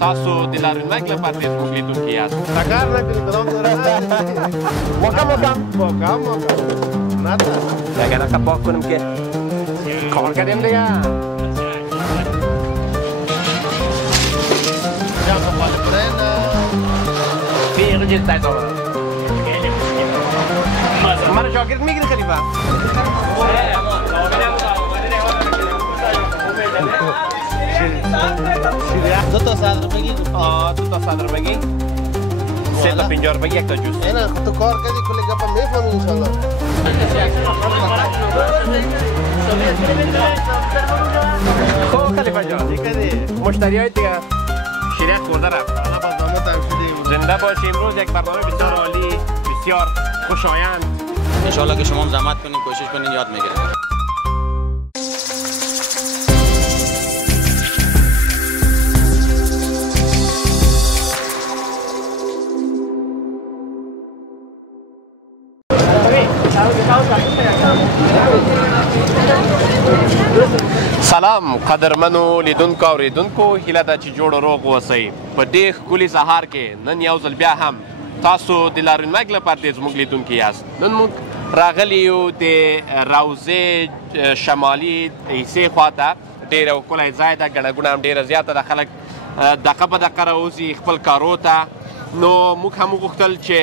تاسو د لارنګ لپاره زموږ لیدونکي یاست. تکرار نکنید کدام دوره محکم نه دیگه نقه پاک کنیم که کار کردیم دیگه. بیغ جد تایید آمد من شاگرد میگیری خلیفه؟ دو تا 100 روپیگی. دو تا 100 روپیگی 3 تا 50 روپیگی یک تا جوز. نه تو کار کردی کلی گپا میفهمی انشالله. خب خلیفه جان مشتری های دیگه شیرک خورده رفت. زنده باشی. امروز یک برنامه بسیار عالی بسیار خوشایند. انشالله که شما هم زحمت کنین کوشش کنین یاد میگیرین. سلام قدرمنو لیدونکو اوریدونکو، هیله ده چې جوړ روغ اوسئ. په دې ښکلي سهار کې نن یو ځل بیا هم تاسو د لارنګ لپاره زموږ لیدونکي یاست. نن موږ راغلي یو د روضې شمالي حصې خواته. ډېره ښکلی ځای ده، ګڼه ګوڼه هم ډېره زیاته ده، خلک دقه په دقه راوځي خپل کارو ته. نو موږ هم وغوښتل چې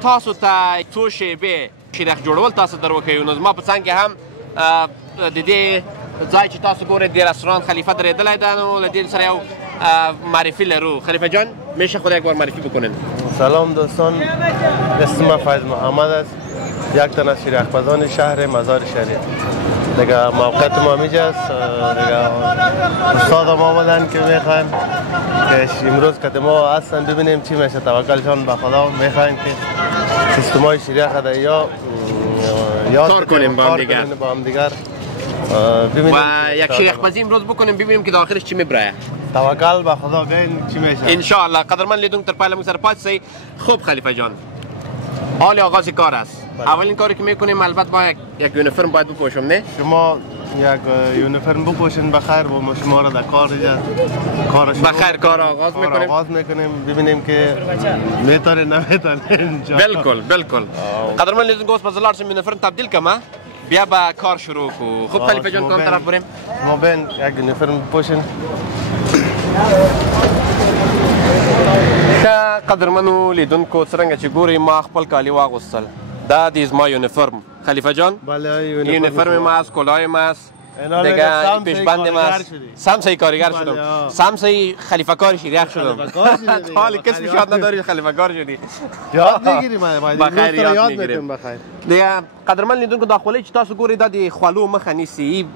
تاسو ته څو شیبې شیرخ جوړول تاسو در وښیو. نو زما په څنګ کې هم د دې ځای چې تاسو ګورئ د رستوران خلیفه درېدلی ده، نو له دې سره یو معرفی لرو. خلیفه جان میشه خود یک بار معرفی بکنین؟ سلام دوستان، اسم فیض محمد است، یک تن از شیرخپزان شهر مزار شریف. دیگه موقعیت ما اینجاست. دیگه استاد ما آمدن که میخوایم که امروز که ما هستن ببینیم چی میشه. توکل جان به خدا میخوایم که سیستمای شیرخ ده یا کار کنیم با هم دیگر و یک شیرخپزی امروز بکنیم ببینیم که داخلش چی میبره. توکل به خدا ببین چی میشه ان شاء الله. قدرمن لیدونکو تر پایله موږ سره پاتې شئ. خوب خلیفه جان، حال آغاز کار است. اولین کاری که میکنیم البته با یک یونیفرم باید بپوشم. نه شما یک یونیفرم بپوشین بخیر با شما را در کار کارش بخیر کار آغاز میکنیم ببینیم که میتاره نمیتاره. بالکل قدرمن لیدونکو اوس به زه لاړ شم یونیفرم تبدیل کړم بیا به کار شروع کو. خوب خلیفه جان کوم طرف بریم؟ ما بین یک یونیفرم بپوشین. قدرمنو لیدونکو څرنګه چې ګورئ ما خپل کالي واغوستل. دا د زما یونیفرم خلیفه جان. بله یونیفرم ما است، کلاه ما است، دیگه پیشبند ما است. سم صحیح کارگر شدم. سم صحیح خلیفه کار شیرخ شدم. حالی کسی شاید نداری خلیفه کار شدی. یاد میگیری ما بخیر یاد میگیریم بخیر. دیگه قدرمن لیدونکو دا خوله‌ای چې تاسو ګورئ دا د خولو مخه نیسي،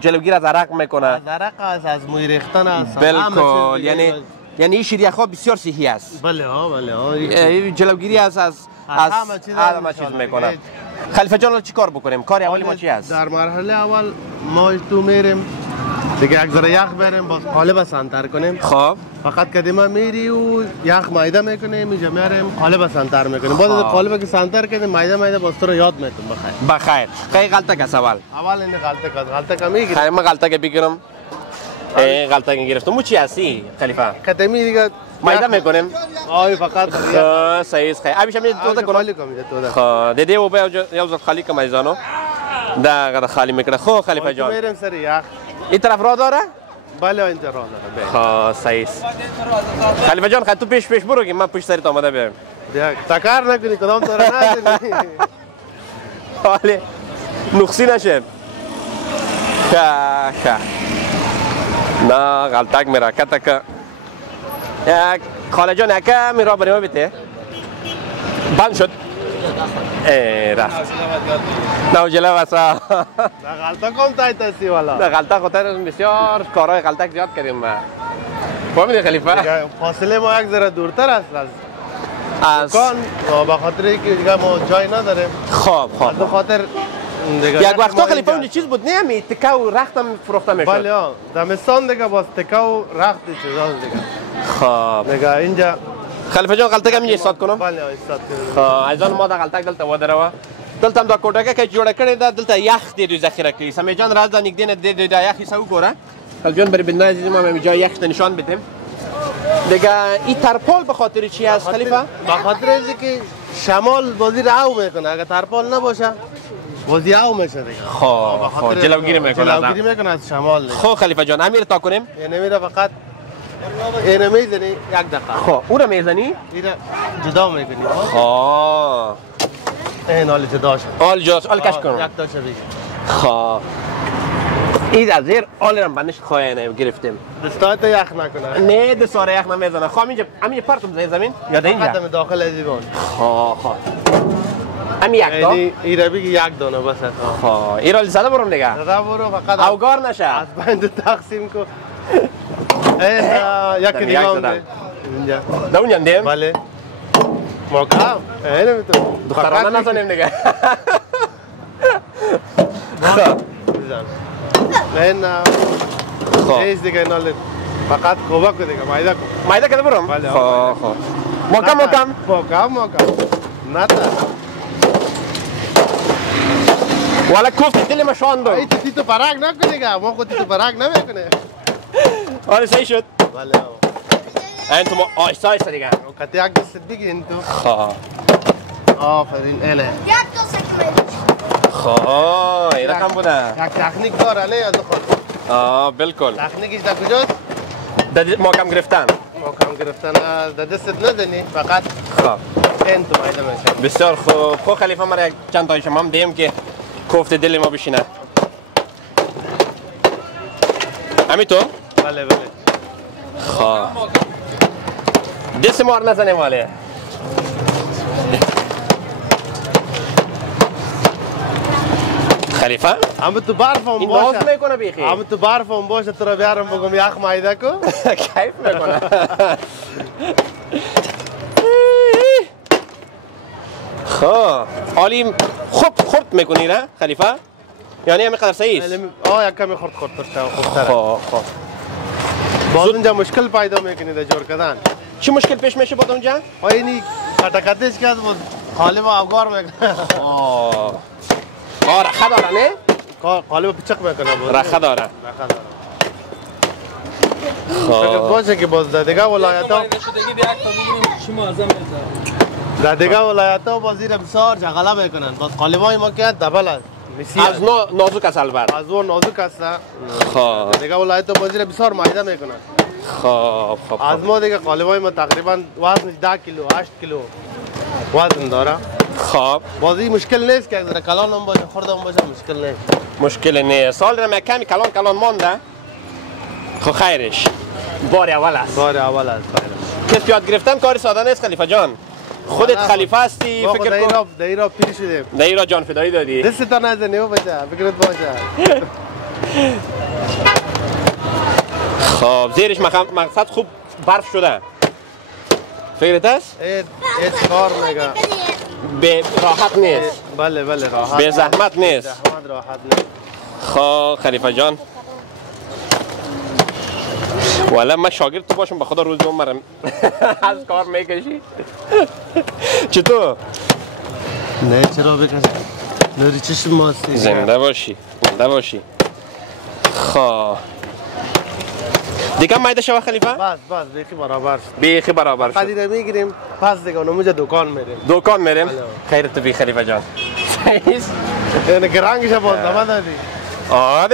جلوگیر از عرق میکنه. عرق از موی ریختن است. بالکل یعنی شیرخ ها بسیار صحی است. بله جلوگیری از همه چیز میکنه. خلیفه جان چی کار بکنیم؟ کار اولی ما چی است؟ در مرحله اول ما تو میریم دیگه یک ذره یخ بریم با قالب سنتر کنیم. خب فقط قدیما میری و یخ مایده میکنیم، اینجا میاریم قالب سنتر میکنیم. بعد از قالب که سنتر کنیم مایده باز تو رو یاد میکنم. بخیر خیلی غلطه که سوال اول این غلطه که میگیرم. خیلی من غلطه که بگیرم. غلطه که گرفتم. مو چی هستی خلیفه؟ قدیمی دیگه مایده میکنیم. فقط صحیح است. ابیش همین تو کنم. خب دیدی او به یوز خالی که مایزانو دا غدا خالی میکنه. خب خلیفه جان میریم سر یخ. این طرف راه داره؟ بله اینجا راه داره. خب صحیح است. خلیفه جان خود تو پیش برو که من پشت سرت آماده برم. تکرار نکنی کدام طور نزنی. حالی نقصی نشه. نه غلطک میره کتک. خاله جان یکه میرا بریم بیته بند شد. رفت نه جلو واسه غلطه کم تایت هستی والا. نه غلطه خاطر بسیار کارهای غلطک زیاد کردیم. فهمیدی خلیفه؟ فاصله ما یک ذره دورتر است از دکان به خاطر اینکه دیگه ما جای نداریم. خب به خاطر یک وقتا خلیفه اون چیز بود نه می تکه و رختم فروخته میشد. بله دمستان دیگه باز تکه و رخت چیزاست دیگه. خب دیگه اینجا خلیفه جان غلطه کمی ایستاد کنم. بله ایستاد کنم. خب ایزان ما دا غلطه دلته ودروا. دلته هم دا کوټه کې جوړه کړې ده، دلته یخ دی ذخیره کړی. سمې جان راز دا نګدې نه د یخ حساب وګوره. خلیفه جان بری بنای ما مې جای یخ ته نشان بدیم. دیگه این ترپال به خاطر چی است خلیفه؟ به خاطر اینکه شمال بازی را او میکنه، اگر ترپال نباشه بازی او میشه دیگه. خب جلوگیری میکنه جلوگیری میکنه از شمال. خب خلیفه جان امیر تا کنیم؟ نمیره فقط اینو میزنی یک دقیقه. خب او را میزنی؟ اینو جدا میکنی. خب این حال جدا شد. آل جاست آل کش کنم. یک تا شبیه. خب این از زیر آل رم بندش خواهی گرفتیم. دستات یخ نکنه. نه دستاره یخ نمیزنه. خب اینجا همین پرتم زمین زمین یا اینجا؟ قدم داخل دیوان. خب همین یک تا؟ این رو بگی یک دانه بس است. خب این را زده برم دیگه؟ زده برو فقط اوگار نشه. از بند تقسیم کن. یک نگاه میده. اینجا. دون یندیم؟ بله. موقع. اینه میتونم. دخترانه نزنیم دیگه. این ایست دیگه ناله فقط خوبه که دیگه مایده کن مایده کده برم؟ بله خب محکم نه تا والا کوفت دل ما شاندو ای تو پراگ نکن دیگه ما خود تو پراگ نمیکنه آره صحیح شد بله انتو ما آیستا آیستا دیگه کتی یک دست دیگه انتو آفرین اینه یک دو سکمه خب این رقم بوده یک تکنیک داره علی از خود بالکل تکنیکش در کجاست؟ محکم گرفتن محکم گرفتن در دستت نزنی فقط خب این تو مایده میشه بسیار خوب خب خلیفه مرا چند تای شما هم دیم که کوفت دل ما بشینه همی تو؟ بله بله خب دست مار نزنه واله خلیفه؟ هم تو برف هم این باشه باز میکنه بیخی هم تو برف هم باشه تو را بیارم بگم یخ مایده کن کیف میکنه خب عالی خوب خورد میکنی نه خلیفه؟ یعنی همین صحیح است؟ یک کمی خورد خوبتره خب باز اونجا مشکل پیدا میکنی در جور کردن چی مشکل پیش میشه بود اونجا؟ اینی کتکتش کرد بود قالب افگار میکنه رخه داره نه؟ قالب پچق میکنه بود رخه داره فکر باشه که باز در دیگه ولایت ها در دیگه ولایت ها باز زیر بسیار جغله میکنن باز قالب های ما که دبل است از نازک است البته از اون نازک است خب دیگه ولایت ها باز زیر بسیار مایده میکنن خب از ما دیگه قالب های ما تقریبا وزنش 10 کیلو 8 کیلو وزن داره خب بازی مشکل نیست که اگر کلان هم باشه خرد هم باشه مشکل نیست مشکل نیست سال رم کمی کلان مانده خب خیرش بار اول است بار اول است کس یاد گرفتن کار ساده نیست خلیفه جان خودت خلیفه هستی فکر کن در ایران پیر شدیم در ایران جان فدایی دادی دست تا نزنی و بچه فکرت باشه خب زیرش مقصد خوب برف شده فکرت است؟ ایت کار میگه به راحت نیست بله بله راحت به زحمت نیست زحمت راحت نیست خب خلیفه جان والا من شاگرد تو باشم به خدا روز عمرم از کار میکشی چطور؟ نه چرا بکشم نوری چشم ماستی زنده باشی خب دیگه مایده شما خلیفه؟ بس بیخی برابر بیخی برابر شد قدیره میگیریم پس دیگه اونموجه دکان میریم خیرت تو بی خلیفه جان یعنی که رنگش باز نمه دادی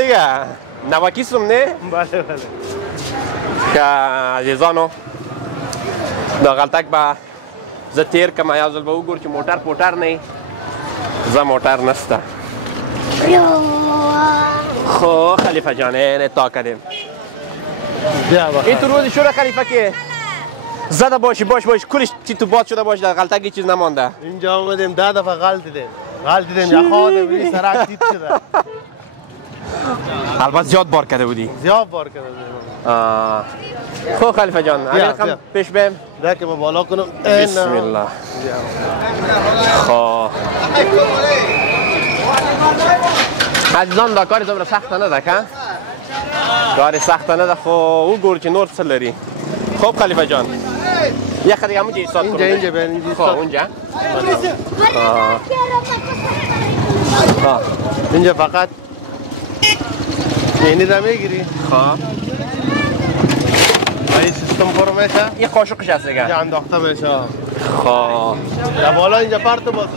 دیگه نواکیسم نه؟ بله که عزیزانو دا غلطک با زه تیر کم یو ځل به وګور چې موټر پوټر نه زه موټر نسته خو خلیفه جان اینه تا کردیم این تو روزی شوره خلیفه که زده باشی باش کلش چی تو باد شده باشه در غلطک چیز نمانده اینجا آمدیم 10 دفعه غلط دیدیم یا خواهده بودی سرک تیت شده البته زیاد بار کرده بودی زیاد بار کرده بودیم خب خلیفه جان رقم پیش بیم ده که ما بالا کنم بسم الله خب عزیزان دا کاری دوباره سخت نده که کاری سخت نده خب او گور که نور څه لري خب خلیفه جان یخ دیگه همونجا ایستاد کنم اینجا بین خب اونجا اینجا فقط اینی را میگیری خب این سیستم قسم پر میشه. این قاشقش هست دیگه. اینجا انداخته میشه. خب در بالا اینجا پرت باز.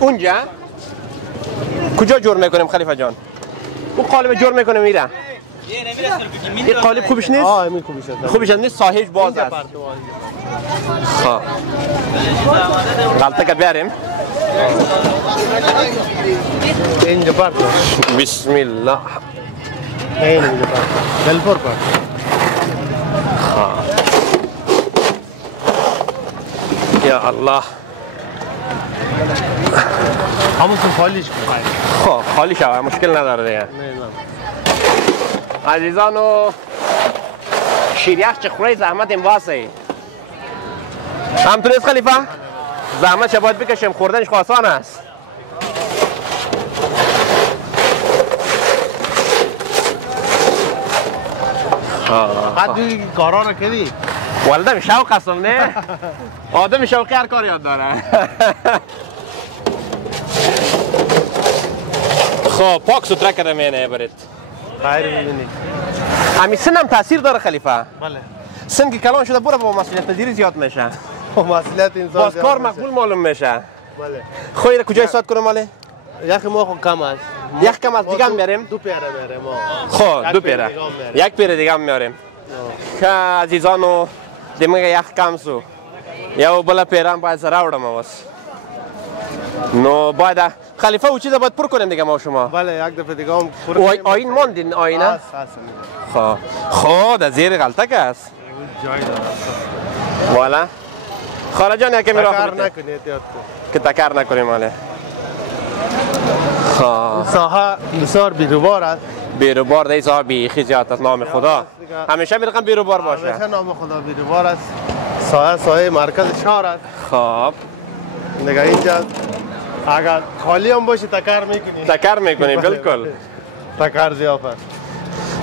اونجا کجا جور میکنیم خلیفه جان؟ اون قالب جور میکنیم میره. این قالب خوبش نیست؟ همین خوبش است. خوبش نیست، صاحبش باز است. خب غلطه که بیاریم. اینجا پرت. بسم الله. اینجا پرت. دلپور پرت. یا الله. همون خالیش کن. خب خالی شوه، مشکل نداره دیگه. عزیزانو شیریخ چه خوره زحمت این واسه همتون است خلیفه؟ زحمت چه باید بکشیم، خوردنش آسان است. بعد دیگه کارا نکردی؟ والدم شوق هستم نه؟ آدم شوقی هر کار یاد داره. خب پاک سوتره کرده مینه برید. خیر ببینید. همین سن هم تاثیر داره خلیفه. بله. سن که کلان شده برو با مسئولیت پذیری زیاد میشه. مسئولیت انسان باز کار مقبول معلوم میشه. بله. خواهی کجای استاد کنم ماله؟ یخ ما خو کم است. یک کم از دیگه هم میاریم؟ دو پیره میاریم ما. خب دو پیره. یک پیره دیگه هم میاریم. که عزیزانو دیگه یک کم سو. یا بالا پیره هم باید سر آوردم واس. نو باید خلیفه او چیزا باید پر کنیم دیگه ما شما. بله یک دفعه دیگه هم پر کنیم. آین ماندین آینه؟ هست. خب خب زیر غلطه که است. جای داره. والا. خاله جان یکی میرا کار نکنید احتیاط کن. که تکر نکنیم ماله. خب ساحه بسیار بیروبار است. بیروبار دی صاحب بیخی زیاد است نام خدا. همیشه میرقم بیروبار باشه. همیشه نام خدا بیروبار است. ساحه مرکز شهر است. خب دیگه اینجا اگر خالی هم باشه تکر میکنی. تکر میکنی بالکل. تکر زیاد است.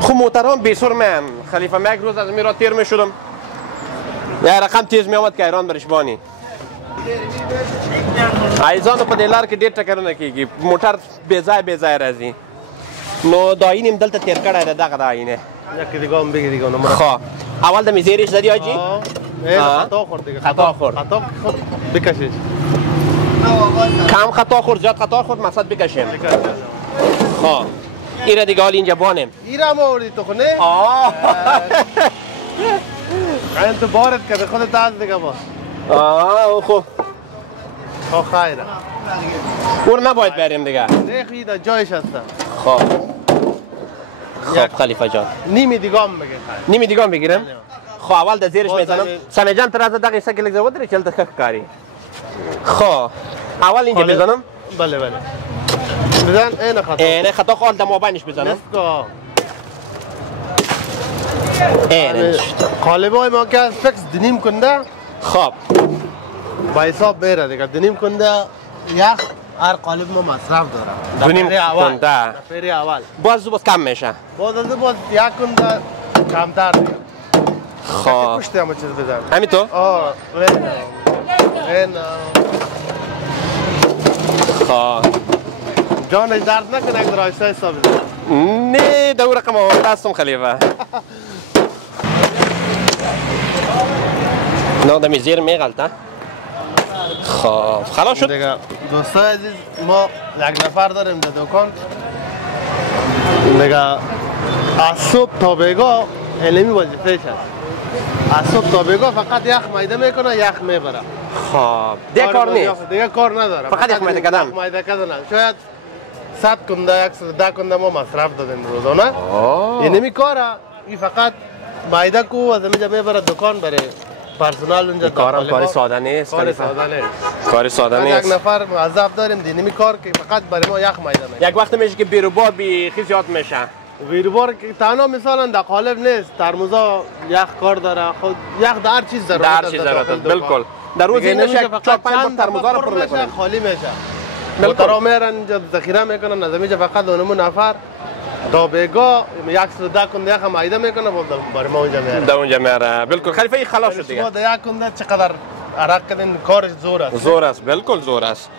خب محترم بیسور من خلیفه من یک روز از میرا تیر میشدم. یه رقم تیز میامد که ایران برش بانی. عیزانو په دلار کې ډېر ټکرونه کیږي موټر بې ځای راځي نو دا آیین هم دلته تیر کړی دی دغه د آیینه یکی دیگه هم بگی دیگه نمبر خب اول د میزیرش زدی حاجی خطا خورد دیگه خطا خورد بکشید کم خطا خورد زیاد خطا خورد مقصد بکشیم خب ایره دیگه حال اینجا بانیم ایره هم آوردی تو خونه این تو بارد که به خودت از دیگه با خب خیره اون نباید بریم دیگه دیگه دا جایش هستم خب خلیفه جان نیمی دیگه هم بگه نیمی دیگه هم بگیرم خب اول در زیرش میزنم سمی جان تر از دقیقه سه کلیک زود داری چلت خک کاری خب اول اینجا بزنم بله بزن این خطا خال در مابینش بزنم قالب های ما که فکس دنیم کنده خب با حساب بیره دیگه دنیم کنده یخ هر قالب ما مصرف داره دنیم کنده پیری اول باز کم میشه باز یک کنده کمتر دیگه خب پشت همه چیز بزن همین تو؟ این خب جانش درد نکنه اگر آیسته حساب بزن نه دو رقم آورده هستم خلیفه نه دمی زیر میغلطه خب خلاص شد دیگه دوستای عزیز ما یک نفر داریم در دکان دیگه از صبح تا بگاه علمی وظیفه‌اش است از صبح تا بگاه فقط یخ میده میکنه یخ میبره خب دیگه کار نیست دیگه کار نداره فقط یخ میده کردن میده کردن شاید 100 کنده 110 کنده ما مصرف دادیم روزانه یعنی می کاره این فقط میده کو از اینجا میبره دکان بره پرسنل اونجا کار ساده نیست کار ساده نیست کار ساده نیست یک نفر موظف داریم دینمی کار که فقط برای ما یخ میده میشه یک وقت میشه که بیروبار بیخی زیاد میشه بیروبار که تنها مثلا در قالب نیست ترموزا یخ کار داره خود یخ در هر چیز ضرورت در چیز ضرورت بالکل در روز این میشه 4-5 بار ترموزا رو پر میکنه خالی میشه موترا میرن اینجا ذخیره میکنن از اینجا فقط اونمون نفر تا بگاه 110 کنده یخ میده میکنه برای ما اونجا میاره در اونجا میاره بالکل خلیفه این خلاص شد دیگه شما در یک کنده چقدر عرق کردن کارش زور است بالکل زور است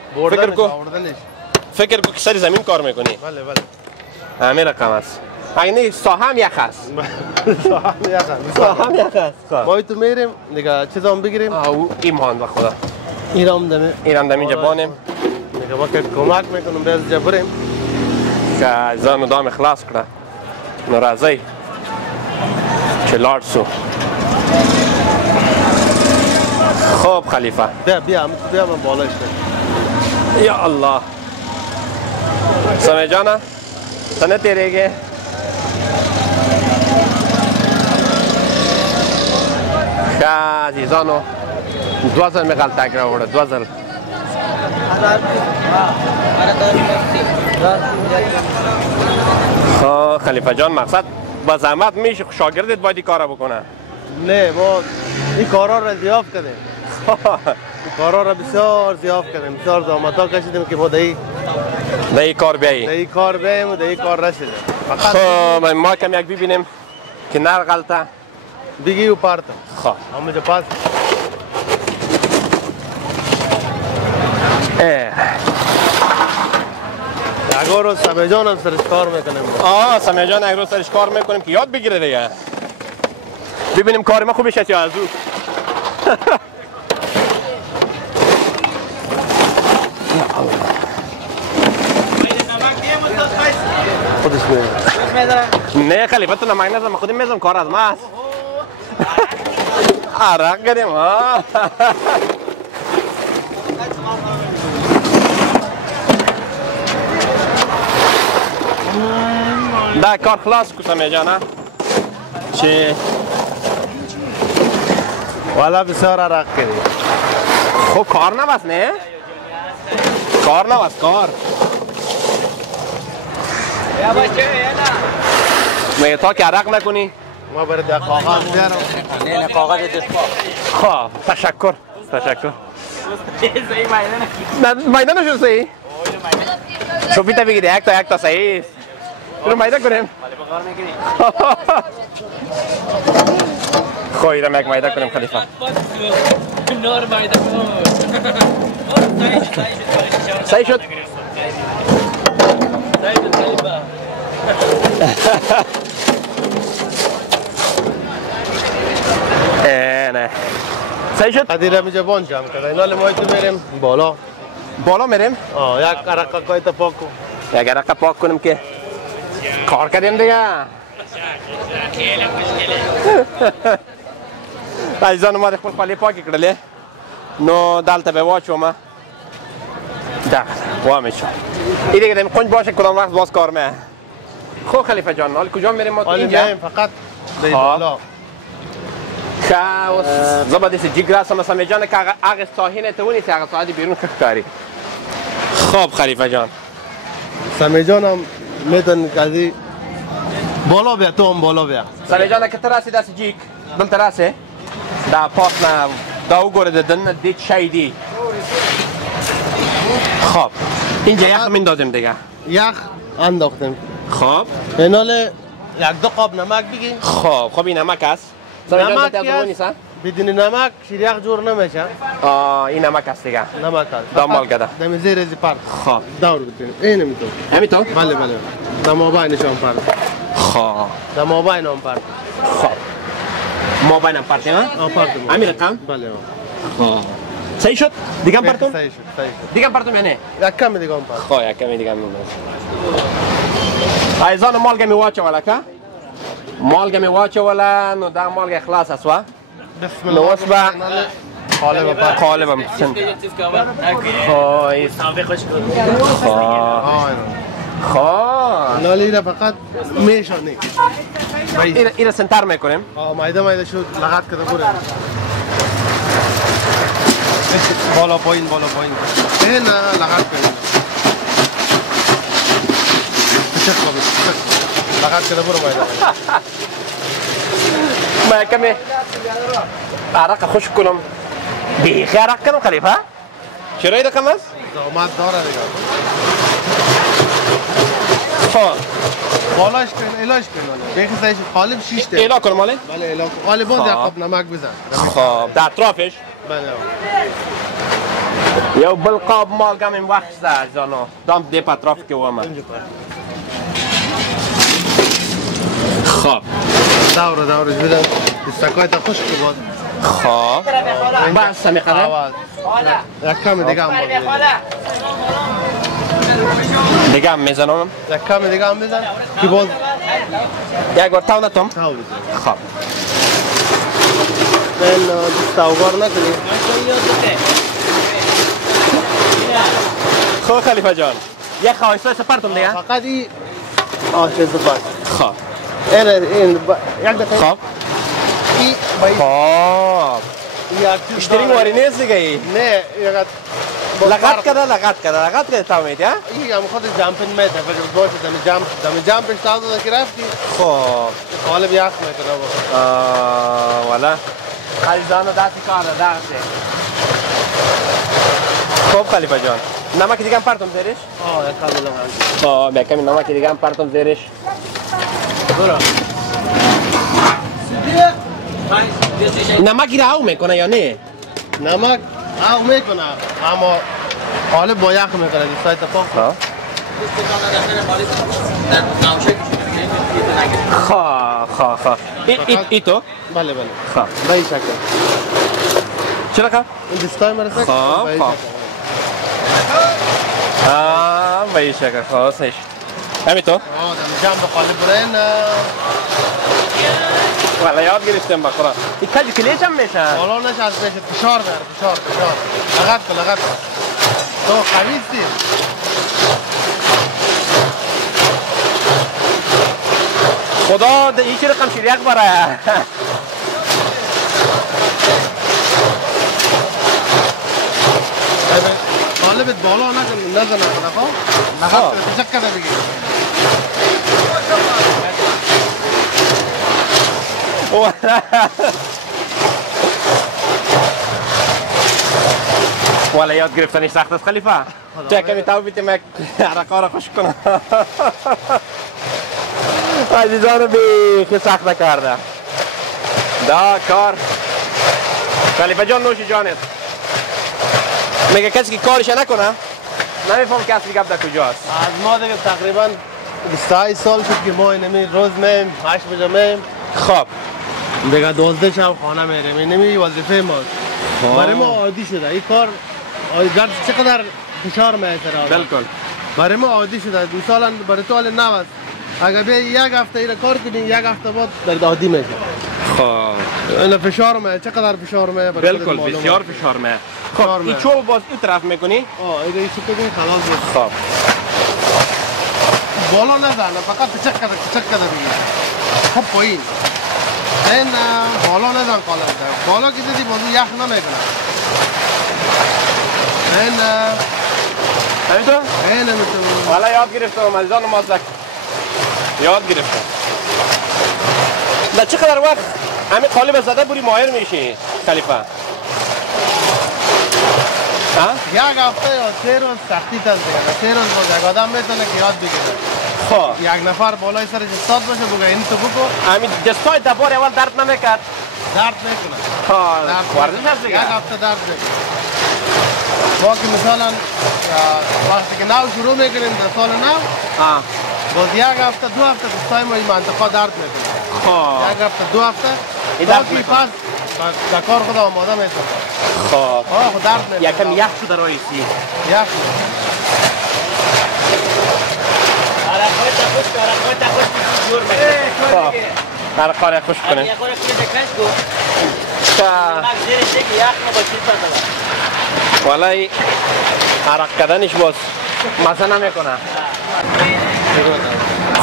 فکر کو که سر زمین کار میکنی بله همین رقم است اینه ساهم یخ است. ساهم یخ است. ما تو میریم دیگه چیزام بگیریم. او ایمان به خدا. ایرام دم اینجا بانیم. دیگه ما که کمک میکنم به از بریم. که زن دام خلاص کرده. نرازی. چه لارسو. خوب خلیفه. بیا من بالایش بریم. یا الله. سمه جانا تنه تیرهگه. عزیزانو 2000 می غلطه کرده وره 2000 خلیفه جان مقصد با زحمت میشه شاگردت باید این کارا بکنه. نه ما این کارا را زیاد کردیم. این کارا را بسیار زیاد کردیم. بسیار زحمت‌ها کشیدیم که ما در این کار بیاییم. در این کار بیاییم و در این کار رسیدیم. خب ما کم یک ببینیم که نر غلطه بگی و پارت. خب همونجا پاس. یک روز سمه جان هم سرش کار میکنیم. سمه جان یک روز سرش کار میکنیم که یاد بگیره دیگه. ببینیم کار ما خوبش است یا از او. خودش میره. نه خلیفه تو نمک نزن، خودم میزم کار از ما است. عرق کردیم ها. ده کار خلاص کسا میجا نه؟ چی؟ والا بسیار عرق کردیم. خب کار نبست نه؟ کار نبست کار. میگه تا که عرق نکنی؟ ما برای ده کاغذ بیارم. نه کاغذ دفاع. خب تشکر. نه میدانش رو صحیح؟ شوفیتا بگیده یک تا صحیح است. رو میدان کنیم؟ خواهی رو یک میدان کنیم خلیفه. صحیح شد؟ نه صحیح شد؟ قدیر میجا بان جمع کرده. اینال ما تو میریم بالا میریم؟ یک عرق کای تا پاک کن. یک عرق پاک کنیم که کار کردیم دیگه. عزیزان ما خپل خالی پاکی کړلې نو دلته به واچوم ده وامه شو این دیگه کنج باشه کدام وقت باز کار میه. خب خلیفه جان حال کجا میریم ما اینجا؟ فقط به بالا. خب زبادی جیگر است مثلا جان که اگه ساحل تونی سی اگه ساعتی بیرون کاری. خب خلیفه جان سمی جانم میتون کدی بالا بیا تو هم بالا بیا. سمی جان که تراسی دست جیگ دل تراسه دا پاس نه دا وګوره د دن د چای دی. خب اینجا یخ میندازیم دیگه. یخ انداختیم. خب اینال یک دو قاب نمک بگی. خب این نمک است. نمک است. بدون نمک شیریخ جور نمیشه. این نمک است دیگه. نمک است. دامال گدا. دم زیر زی پارت. خب دور بتونیم. این میتون. همینطور؟ بله. دم آباینش هم پارت. خب دم آباین هم پارت. خب ما باینم پارتیم ها؟ پارت. همین رقم؟ بله. خب صحیح شد؟ دیگه هم پارتم؟ صحیح شد. دیگه هم پارتم یعنی؟ یک کم دیگه هم پارت. خب یک کمی دیگه هم عزیزان مالگه می واچه ولا که؟ مالگه می واچه ولا نو دا مالگه خلاص است و؟ بسم الله. نو واسبا قالب پارت. قالبم سن خب نالی فقط میشونی. اینا سنتر میکنیم. مایده شد لغت کرده بوره. بالا پایین. این لغت کنیم. لغت کرده بوره مایده. ما کمی عرق خوش کنم. بیخی عرق کنم خلیفه؟ چرا ایده کم است؟ زحمت داره دیگه. خب بالاش کن، ایلاش کن. بیخی سایش قالب 6 تا. ایلا کنم مالی؟ بله ایلا کن. قالبان یک قاب نمک بزن. خب در اطرافش؟ بله. یو بل قاب مالگم این وقت ده عزیزانو. دام دیپ اطراف که وامه. خب دورش بدم دستکای تا خوش که بود. خب بس همین قدر یک کم دیگه هم بود. دیگه هم میزنم. یک کم دیگه هم بزن که باز یک بار تاو نتم. تاو بزن. خب این دستاوگار نکنی. خب خلیفه جان یک خواهشات سپرتم دیگه. فقط این آشه زبان. خب این یک دقیقه. خب این باید. خب اشتری واری نیست دیگه ای. نه یک لغت کرده تاو میدی ها؟ این هم خود جامپین میده ولی باشه دم جامپش تاو داده که رفتی. خب حالا بیاخ میکنه با. والا خریدانو دستی کاره دستی. خب خلیفه جان نمک دیگه هم پرتم زیرش؟ یک کاملا هم. کمی نمک دیگه هم پرتم زیرش. برو. نمکی را او میکنه یا نه؟ نمک او میکنه اما حالا با یخ میکنه دیستای تفاق. خب ای تو؟ بله خب به این شکل. چرا که؟ این دستای مرسه به این شکل. به این شکل خواستش همی تو؟ دم جامپ خالی برین. والا یاد گرفتم بخورا این کجی کلیش هم میشه؟ حالا نشه از پیش فشار بر فشار لغت کن تو خمیستی خدا این چی رقم شیریک باره غالبت بالا نزنه خب لغت تشکر بگی والا یاد گرفتنش سخت است خلیفه تو کمی تاو بیتیم یک عرقا را خوش کنم عزیزان بیخی سخت نکرده دا کار خلیفه جان نوش جانت میگه کسی که کارش نکنه نمیفهم که اصلی گپ در کجاست از ما دیگه تقریبا 28 سال شد که ما اینمی روز میم 8 بجه میم خب دیگه 12 شب خانه میریم اینمی وظیفه ماست برای ما عادی شده این کار گرد چقدر فشار میسره بالکل برای ما عادی شده مثلا برای تو حال نو است اگر بیا یک هفته ایره کار کنی یک هفته بعد در عادی میشه خب این فشار میه چقدر فشار میه بالکل بسیار فشار میه خب این چوب باز این طرف میکنی ایره ایشو کنی خلاص بود خب بالا نزنه فقط چک کده بگیر خب پایین این بالا نزن بالا که دیدی بازو یخ نمیکنه این میتونم حالا یاد گرفتم عزیزان مازدک یاد گرفتم در چقدر وقت همین قالب زده بوری ماهر میشی خلیفه یک هفته یا 3 روز سختی تست دیگه 3 روز باز یک آدم میتونه که یاد بگیره خب یک نفر بالای سرش استاد باشه بگه این تو بکو همین دستای دبار اول درد نمیکرد درد میکنه ورزش هست دیگه یک هفته درد میکنه ما که مثلا وقتی که نو شروع میکنیم در سال نو باز یک هفته 2 هفته دستای ما این منطقه درد میکنه خب یک هفته 2 هفته تا که پس در کار خدا آماده میتونه خب خود درد میکنه یکم یخ شده رایسی یخ حرقا خوش کنه والای حرق کردنش باز مزه نمیکنه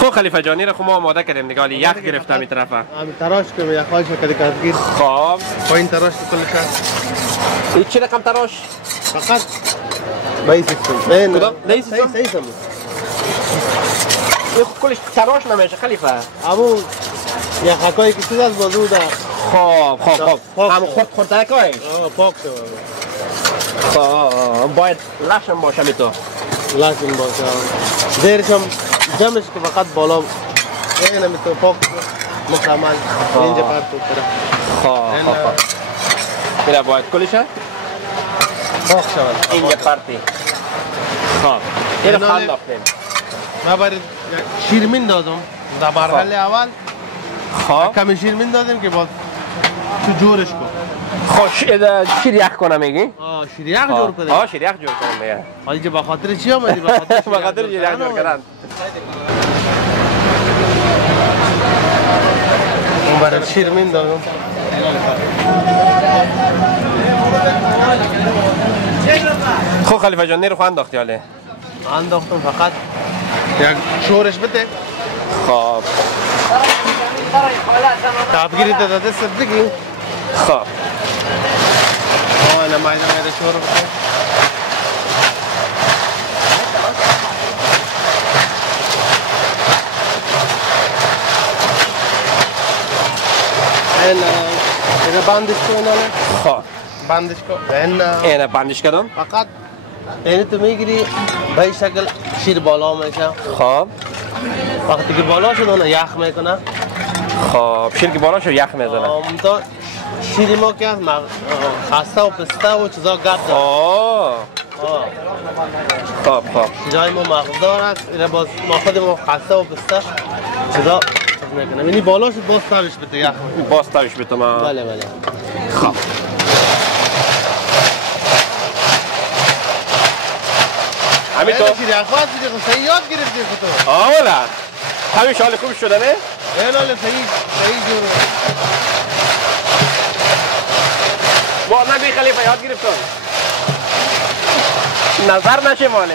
خب خلیفه جانی را خب ما آماده کردیم دیگه یخ گرفتم این طرفه همین تراش کنم یک خواهش کردی کردگیر خب پایین تراش کلش هست این چی رقم تراش؟ فقط بایی سیستم کدام؟ دی سیستم؟ سیستم این کلش تراش نمیشه خلیفه همون یک حکایی که چیز از بازو در خب همون خورده کای؟ پاک شد خب باید لشم باشه می تو لازم باشه زیرش هم جمعش که فقط بالا این هم تو پاک مکمل اینجا پرت کنه خب میره باید کلش ها؟ پاک شد اینجا پرتی خب اینو خاند آفتیم من باید شیرمین دادم در مرحله اول خب کمی شیر میندازیم که باز تو جورش کن. خوش شیر یخ کنم میگی؟ شیر یخ جور کنیم. شیر یخ جور کنم میگه. حالی که بخاطر چی آمدی؟ بخاطر شیر یخ جور کردن. اون برای شیر میندازم. خب خلیفه جان نیرو خو انداختی حاله؟ انداختم فقط یک شورش بده. خب تابگیری تا دست بگیم. خب اینا مایده شور بده. اینا بندش کن. خب بندش کن. اینا بندش کردم. فقط اینه تو میگیری به این شکل شیر بالا میشه. خب وقتی که بالا شد اون یخ میکنه. خب شیر که بالا شد یخ میزنه. تو شیری ما که هست خسته و پسته و چیزا گرد داره. خب جای ما مقدار است. اینا باز ما خود ما خسته و پسته چیزا میکنه. یعنی بالا شد باز تاوش بده یخ. باز تاوش بده ما. بله. خب همین تو شیر یخ خواست دیگه صحیح یاد گرفتی تو. والا همین شال خوب شده نه؟ اینا صحیح جور. با نبی خلیفه یاد گرفتم. نظر نشه ماله.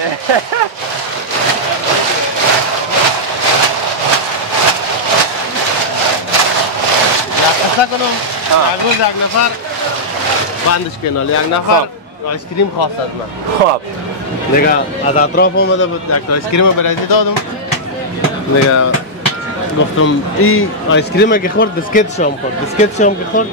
یک کنم یک روز یک نفر بندش کنال. یک نفر آیس کریم خواست از من. خب دیگه از اطراف اومده بود یک آیس کریم برایش دادم. دیگه گفتم این آیس کریم که خورد بسکیت شام خورد. بسکیت شام که خورد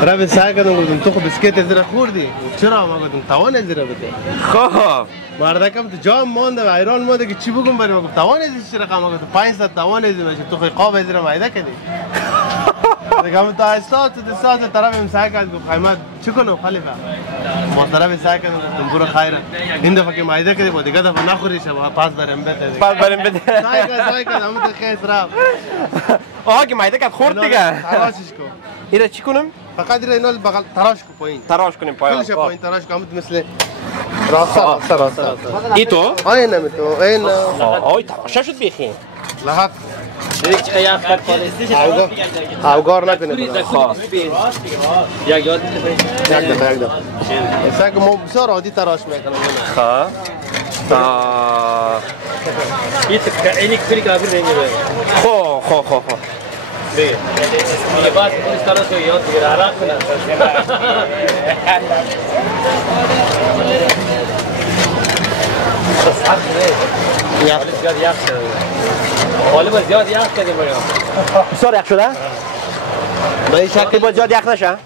راه سعی کردم گفتم تو خب بسکیت زیرا خوردی. چرا ما گفتم توان زیرا بده. خب مردکم تو جام مونده و حیران مونده که چی بگم بریم. گفتم توان زیرا رقم. گفتم 500 توان زیرا تو خو قاب زیرا معده کردی. دیگه من تا استاد طرف سعی کردم گفت قیمت چی کنم خلیفه. ما طرف سعی کردم گفتم برو خیره. این دفعه که معده کردی با دیگه دفعه نخوری شما پاس بریم بده. بریم بده. سعی کردم تو خیس رفت. آها که معده کد خورد دیگه. تراشش کن. اینا چی کنم؟ فقط اینا بغل تراش کن پایین. تراش کنیم پایین. کلش پایین تراش کنم مثل راستا. ای تو؟ آینه می تو این. آی تماشا شد بیخی. لحظه. یک اوگار نکنید. خب یاد یک دفعه. مثلا که ما بسیار عادی تراش میکنم. خب اینی کلی کابل نمیره. خب دیگه بعد پلیس تراش رو یاد بگیره عراق کنه. زیاد یخ شده. حالا با زیاد یخ کردیم بریم. بسیار یخ شده؟ به این شکل با زیاد یخ نشه؟ نه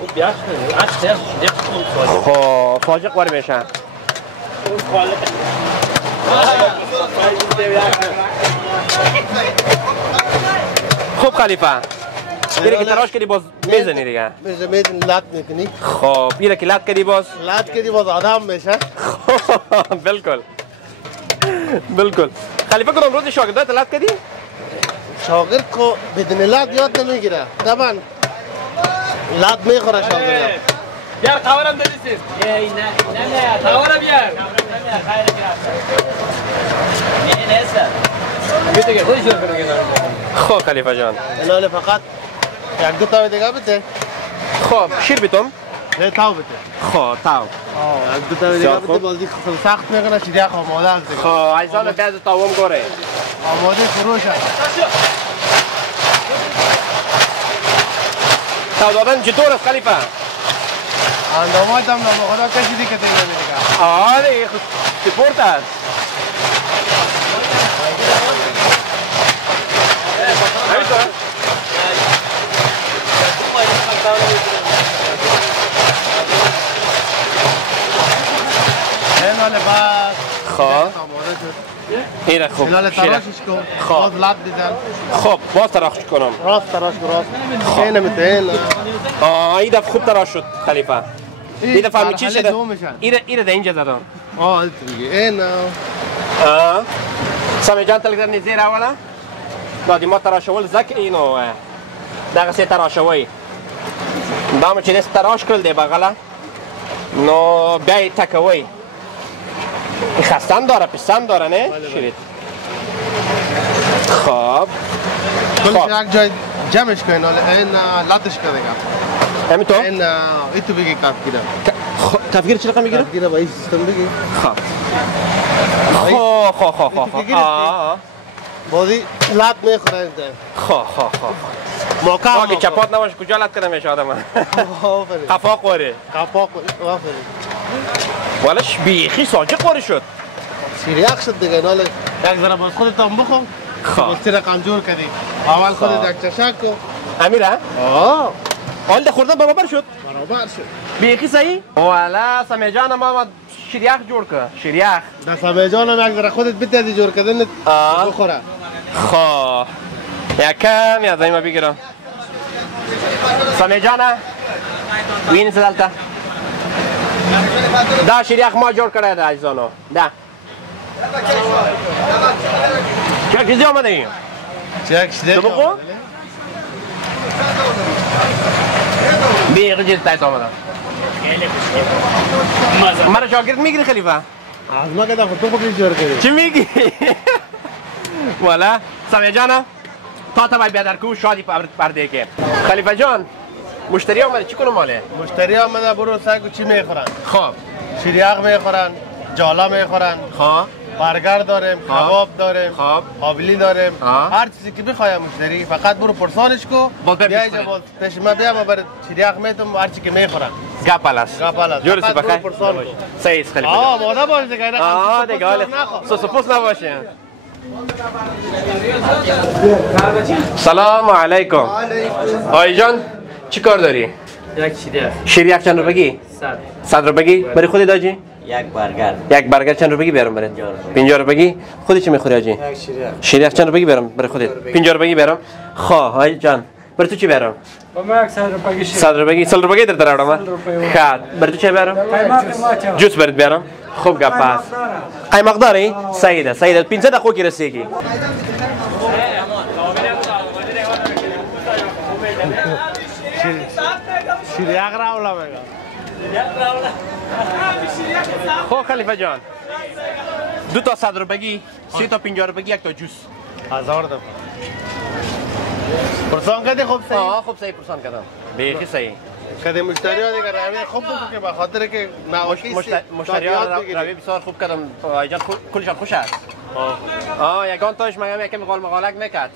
خوب یخ شده. عشق یخ کنم. خب فاجق وارد میشه. خب خلیفه بیره که تراش کردی باز میزنی دیگه. میزنی لط میکنی. خب بیره که لط کردی باز. لط کردی باز آدم میشه. بالکل خلیفه کدام روز شاگردات لط کردی؟ شاگرد کو بدون لط یاد نمیگیره. طبعا لط میخوره شاگرد. بیار خبرم دادیسید. نه خبرم بیار. نه خودی شروع کنه. خب خلیفه جان اینا فقط یک دو تا دیگه بده. خب شیر بیتم؟ نه تاو بده. خب تاو یک دو تا دیگه بده. بازی سخت میکنه شیر یخ آماده است. خب عیزان بعد تاوم گوره آماده فروش است. تاو دادن چطور است خلیفه؟ اندامات هم خدا کسی دیگه دیگه. آره سپورت است. همینطور؟ اینا لباس. خب اینه خوب اینا تراشش کن. باز لط دیدن. خب باز تراش کنم. راست تراش راست. اینه میتین. این دفعه خوب تراش شد خلیفه. این دفعه می چی شده؟ اینه ده اینجا زدم. دیگه اینا. سامی جان تلگرام زیر اولا؟ دادی ما تراشول زک اینو دغه سه تراشوي دا مې چې داسې تراش کړل دی بغله نو بیا یې تکوي خستان داره پستان داره نه شیرید خب کلش یک جای جمعش کنین این لاتش کنه همینطور؟ این ایتو بگی کفگیره کفگیر چه رقم میگیره؟ کفگیره با این سیستم بگی خب بازی لات میخوره خب موقع آگه چپات نباشه کجا لات کنم میشه آدم قفاق خوره قفاق آفرین ولش بیخی ساجق خوره شد سیریاق شد دیگه ناله یک ذره باز خودتان بخون بستی رقم جور کردی اول خودت یک چشک کن امیره؟ حال ده خوردن برابر شد؟ برابر شد بیخی صحیح؟ والا سمی جان ما شریاخ جور که شریاخ ده سمی جان هم یک ذره خودت بتیدی جور کردن بخوره خب یکم یاد ما بگیرم سمی جانه وین سدالتا دا شریاخ ما جور کرده ده عزیزانو ده چه چیزی آمده این؟ چه چیزی بخو؟ بیخی چیز تایت آمده مرا شاگرد میگیری خلیفه؟ از ما که دفعه تو خودی جور کردی چی میگی؟ والا سمی جانه تا باید بیادر که شادی پرده که خلیفه جان مشتری آمده چی کنم ماله؟ مشتری آمده برو سگو چی میخورن؟ خب شیریاق میخورن جالا میخورن خب برگر داریم کباب داریم خب قابلی داریم هر چیزی که بخوای مشتری فقط برو پرسانش کو بیا اینجا پیش ما بیا ما بر شیریاق میتم هر چی که میخورن گپالاس جورسی بخیر صحیح خلیفه آه ماده باشه دیگه دیگه حالا سوسوپوس نباشه سلام علیکم آی جان چی کار داری؟ یک شیریاق چند رو بگی؟ 100 رو بگی؟ برای خودی داجی؟ یک برگر چند رو بگی بیارم برات 50 رو بگی خودی چی میخوری آجی شیریاق چند رو بگی بیارم برای خودت 50 رو بگی بیارم خواه آی جان برای تو چی بیارم با ما 100 روپیه 100 رو بگی 100 رو بگی در تراوڑم خاط برای تو چی بیارم جوس برات بیارم خوب گپ است قیمق داری سیده 500 خو کی رسیدی شیریاق راولا میگه خب خلیفه جان 2 تا 100 رو بگی 3 تا 50 رو بگی 1 تا جوس 1000 دفعه پرسان کردی خوب صحیح خوب صحیح پرسان کردم بیخی صحیح کدی مشتری ها دیگه روی خوب بگو که به خاطر که نواشی مشتری ها روی بسیار خوب کردم آیجان کلشان خوش است یکان تاش مگم یکم مقالک میکرد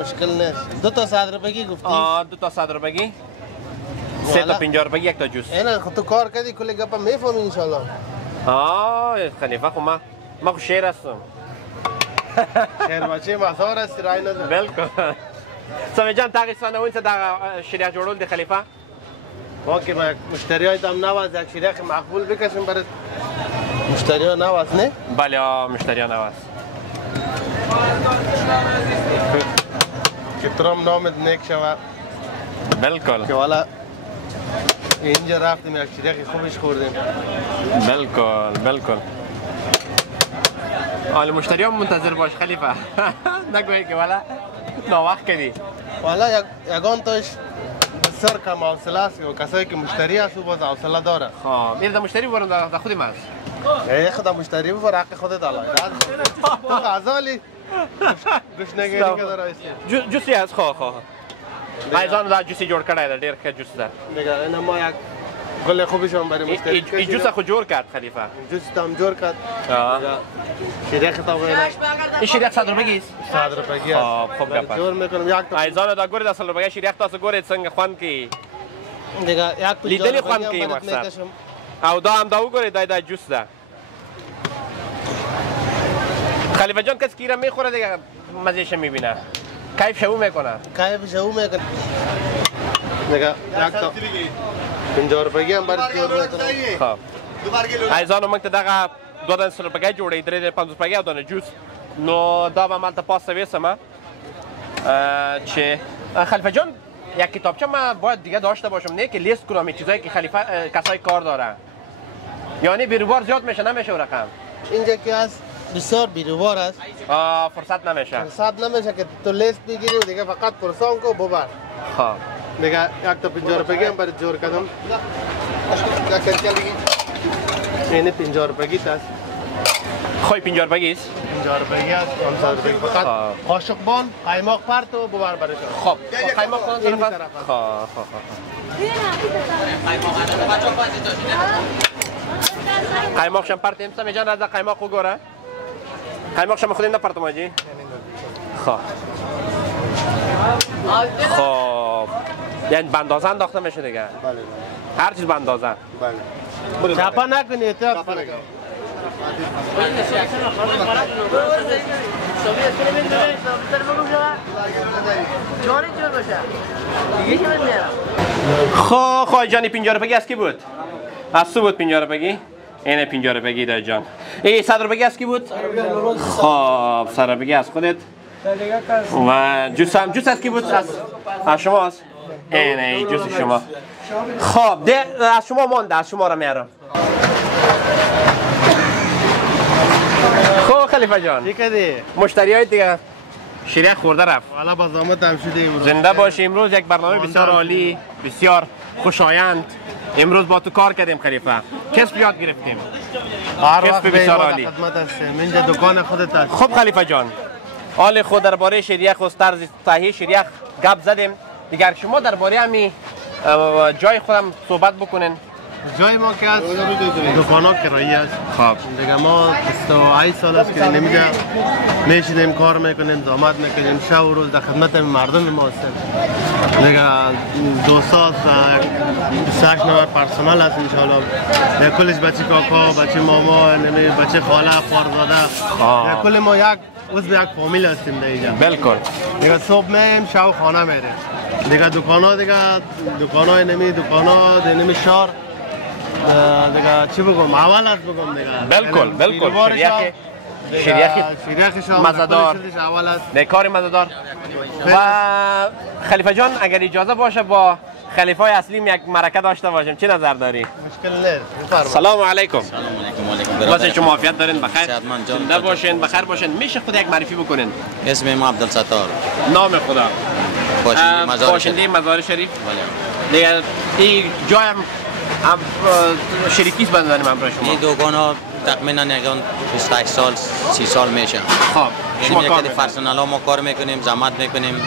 مشکل نیست 2 تا 100 رو بگی گفتی 2 تا 100 رو بگی 3 تا 50 رو بگی 1 تا جوس اینا تو کار کردی کلی گپا میفهمی ان شاء الله خلیفه خو ما خو شیر هستم شیر بچه مزار است رای نداره بالکل سمی جان تاقی سانوین سے دا شریعه جوړول دی خلیفه واکه ما مشتری های دم نواز یک شریعه مقبول بکشیم برای مشتری ها نواز نه بله مشتری ها نواز که ترام نامت نیک شود بالکل که والا اینجا رفتیم یک شریعه خوبش خوردیم بالکل حالا مشتری هم منتظر باش خلیفه نگوی که والا ناوقت کردی والا یگان تاش بسیار کم حوصله است و کسایی که مشتری هست و باز حوصله داره خب میره مشتری برم در خودی ماست نه خدا مشتری ببر حق خودت علای تو غزالی گوشنگیری که داره ایستی جوسی هست خواه ایزان دا جوسی جوړ کړای دا ډیر ښه جوس ده دیگه اینا ما یک گل خوبش هم برای مشتری ای جوس خو جوړ کرد خلیفه جوس تام جوړ کرد شریعه خطاب اینا این شریعه 100 روپیه 100 روپیه خوب گپ جوړ میکنم یک تا ایزان دا ګورې د 100 روپیه شریعه تاسو ګورې څنګه خوان کی دیگه یک لیدلی خوان کی مقصد او دا هم دا وګورې دا جوس ده خلیفه جان کس کیره میخوره دیگه مزهش میبینه کیف شو میکنه دیگه یک تا 50 روپیه هم برای جوړ میکنم خب ایزانو موږ ته دغه 200 روپیه جوړې 350 روپیه او دانه جوس نو دا به مالته پاسه ویسم چې خلیفه جان یک کتابچه من باید دیگه داشته باشم نه که لیست کنم این چیزایی که خلیفه کسای کار داره یعنی بیروبار زیاد میشه نمیشه رقم اینجا که هست بسیار بیروبار است. فرصت نمیشه. فرصت نمیشه که تو لیست بگیری و دیگه فقط پرسان کو ببر. خب دیگه یک تا 50 روپیه هم برای جور کردم. یک کنکل دیگه. اینه 50 روپیه است. خوی 50 روپیه است. 50 روپیه است. 500 روپیه فقط. قاشق بان، قایماق پرت و ببر برای شما. خب قایماق کدوم طرف است؟ خب قایماق شم پرتیم سمی جان از قایماق گوره. قایماق شم خودم نپرتم آجی. خب یعنی بندازه انداخته میشه دیگه. بله. هر چیز بندازه. بله. چاپا نکنی احتیاط کنید. خب جانی 50 روپیه از کی بود؟ از تو بود 50 روپیه؟ اینه 50 روپیه دای جان. ای 100 روپیه از کی بود؟ خب 100 روپیه از خودت. و جوس از کی بود؟ از شما است. اینه جوس شما. خب ده از شما مونده، از شما را میارم. خب خلیفه جان دیگه مشتری های دیگه شیریخ خورده رفت. حالا با زحمت هم شده امروز. زنده باشی. امروز یک برنامه بسیار عالی، بسیار خوشایند. امروز با تو کار کردیم خلیفه. کسب یاد گرفتیم. کسب بسیار عالی. خدمت هستیم. اینجا دکان خودت است. خب خلیفه جان، حال خود درباره شیریخ و طرز صحیح شیریخ گپ زدیم. دیگر شما درباره همین جای خودم صحبت بکنین. جای ما که از دکانا کرایی است. خب دیگه ما 28 سال است که نمیده میشینیم کار میکنیم، زحمت میکنیم، شب و روز در خدمت مردم ما هستیم. دیگه 2 سال 28 نفر پرسنل هست ان شاء الله. کلش بچه کاکا، بچه ماما، بچه خاله، خواهرزاده. کل ما یک عضو یک فامیل هستیم اینجا. بالکل. دیگه صبح میایم شب خانه میریم. دیگه دکانا نمی شهر دیگه چی بگم اول از بگم دیگه. بالکل شیریخ مزدار اول است. کار مزدار. و خلیفه جان اگر اجازه باشه با خلیفه اصلی یک مرکه داشته باشیم چه نظر داری؟ مشکل نیست. سلام علیکم. سلام علیکم. واسه شما عافیت دارین بخیر؟ صحتمند جان. زنده باشین بخیر باشین. میشه خود یک معرفی بکنین؟ اسم ما عبدالستار. نام خدا. باشنده مزار شریف. بله. دیگه این جای هم شریکی است بندن من برای شما. این دوگانا تقریبا 28 سال 30 سال میشه. خب شما کار پرسنل ها ما کار میکنیم، زحمت میکنیم.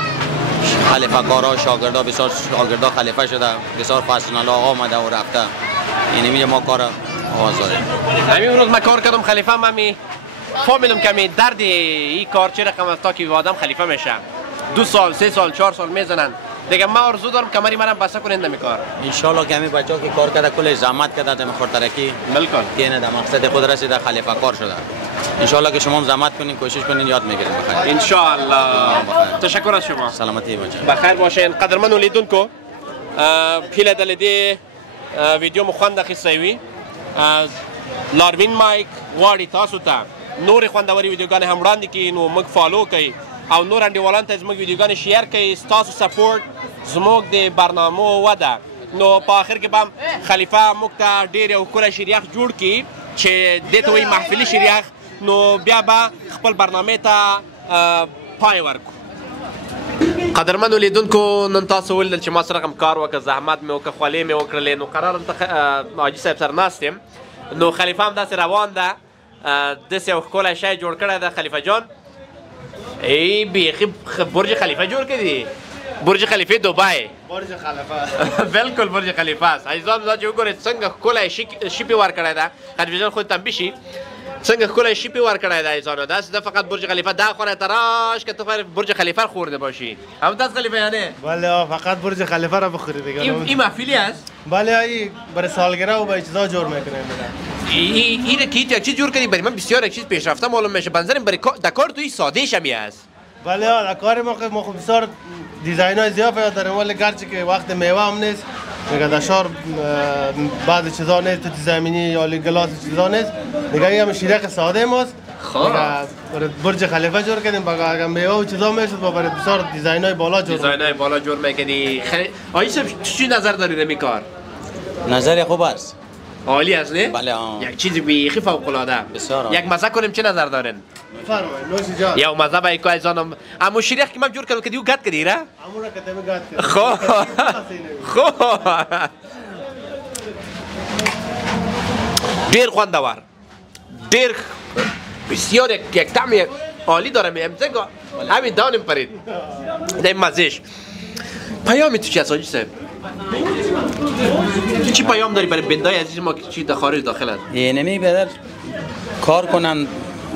خلیفه کارا شاگردا بسیار شاگردا خلیفه شده، بسیار پرسنل ها آمده و رفته. یعنی میگه ما کار آغاز داریم. همین روز من کار کردم خلیفه هم فهمیدم که درد این کار چه رقم است تا که آدم خلیفه میشه. 2 سال 3 سال 4 سال میزنن. دیگه ما آرزو دارم کمری منم بسته کنین نمی کار. ان شاء الله که همین بچه‌ها که کار کرده کل زحمت کرده در خاطرکی بالکل که نه در مقصد خود رسیده خلیفه کار شده. ان شاء الله که شما هم زحمت کنین کوشش کنین یاد میگیرین بخیر. ان شاء الله. تشکر از شما. سلامتی باشه. بخیر باشین. قدرمن ولیدونکو پیله دلیدی ویدیو مخوند خصوصی از لاروین مایک واړی تاسو ته نور خوندوري ویډیوګانې هم وړاندې کړي نو موږ فالو کړئ او نور انډیوالانو ته زموږ ویډیوګانې شیر کړئ. ستاسو سپورټ زموږ د برنامو وده. نو په آخر کې به هم خلیفه موږ ته ډېر یو ښکلی شریخ جوړ کړي چې دې ته وایي محفلي شریخ. نو بیا به خپل برنامې ته پای ورکړو. قدرمنو لیدونکو نن تاسو ولیدل چې ما سره کوم کار وکړ، زحمت مې وکړ، خولې مې وکړلې. نو قرار دلته حاجي صاحب سره ناست یم. نو خلیفه هم داسې روان ده، داسې یو ښکلی شی جوړ کړی ده خلیفه جان. ای بیخي برج خلیفه جوړ کړی دی. برج خلیفه دوبای. برج خلیفه. بالکل برج خلیفه است. عزیزان دا چې وګورئ څنګه ښکلی شي پې ورکړی ده. خلیفه جان خود تنبیه شي څنګه ښکلی شي پې ورکړی ده عزیزانو. داسې ده فقط برج خلیفه دا خونه ته راش که تو برج خلیفه خورده باشی. همداست خلیفه یعنی؟ بله فقط برج خلیفه را بخوری دیگه. این محفلی است؟ بله ای برای سالگرد و به چیزا جور میکنیم. این کیت یک چیز جور کردی برای من بسیار یک چیز پیشرفته معلوم میشه. بنظرم برای دکار توی ساده شمی است. بله کار ما خب بسیار دیزاین های زیاد پیدا داریم ولی گرچه که وقت میوه هم نیست دیگه دشار بعضی چیزا نیست تو زمینی یا گلاس چیزا نیست دیگه این هم شیرک ساده ماست. دیگه برج خلیفه جور کردیم باقی اگر میوه و چیزا میشد با برای بسیار دیزاین های بالا جور دیزاین های بالا جور میکنی. آیی صاحب چی نظر داری در این کار؟ نظر خوب است. عالی است نه؟ بله آه. یک چیز بیخی فوق العاده. بسیار عالی. یک مزه کنیم چه نظر دارین؟ فرمایید نوش جان. یا مزه به یک ایزانم امو شیریخ که من جور کردم که دیو گات کردی را؟ امورا که تم گات کرد. خو خو دیر خوندور دیر بسیار یک طعم عالی داره میمزه همین دانم پرید دیم مزهش پیامی تو چی هست حاجی صاحب؟ چی پیام داری برای بندای عزیز ما که چی در خارج داخل هست؟ اینمی بدر کار کنن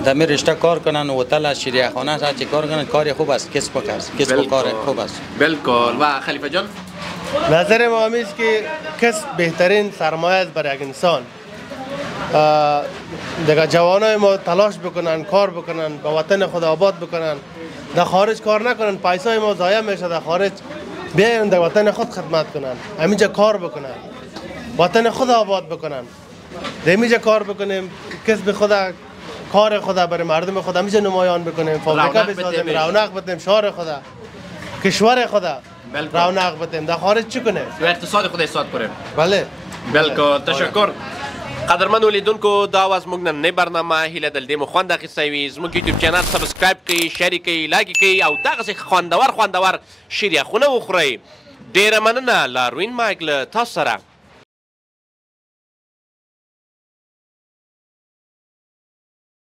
دمی رشته کار کنن هتل از شیریخانه از چه کار کنن کار خوب است کسب و کار خوب است بالکل و خلیفه جان نظر ما همیست که کسب بهترین سرمایه است برای یک انسان. دیگه جوانای ما تلاش بکنن کار بکنن به وطن خود آباد بکنن در خارج کار نکنن پیسای ما ضایع میشه در خارج بیاین در وطن خود خدمت کنن همینجا کار بکنن وطن خود آباد بکنن همینجا کار بکنیم کسب خود کار خود برای مردم خود همینجا نمایان بکنیم فابریکه بسازیم رونق بدیم شهر خود کشور خود رونق بدیم در خارج چی کنیم و اقتصاد خود ایجاد کنیم بله بالکل تشکر قدرمن ولیدونکو دا واز موږ نن برنامه هیله دل دې مو خوند اخیستی وي زموږ یوټیوب چینل سبسکرایب کړئ شیر کړئ لایک کړئ او دغسې خوندور شیریخونه وخورئ ډېره مننه لاروین مایک له تاسو سره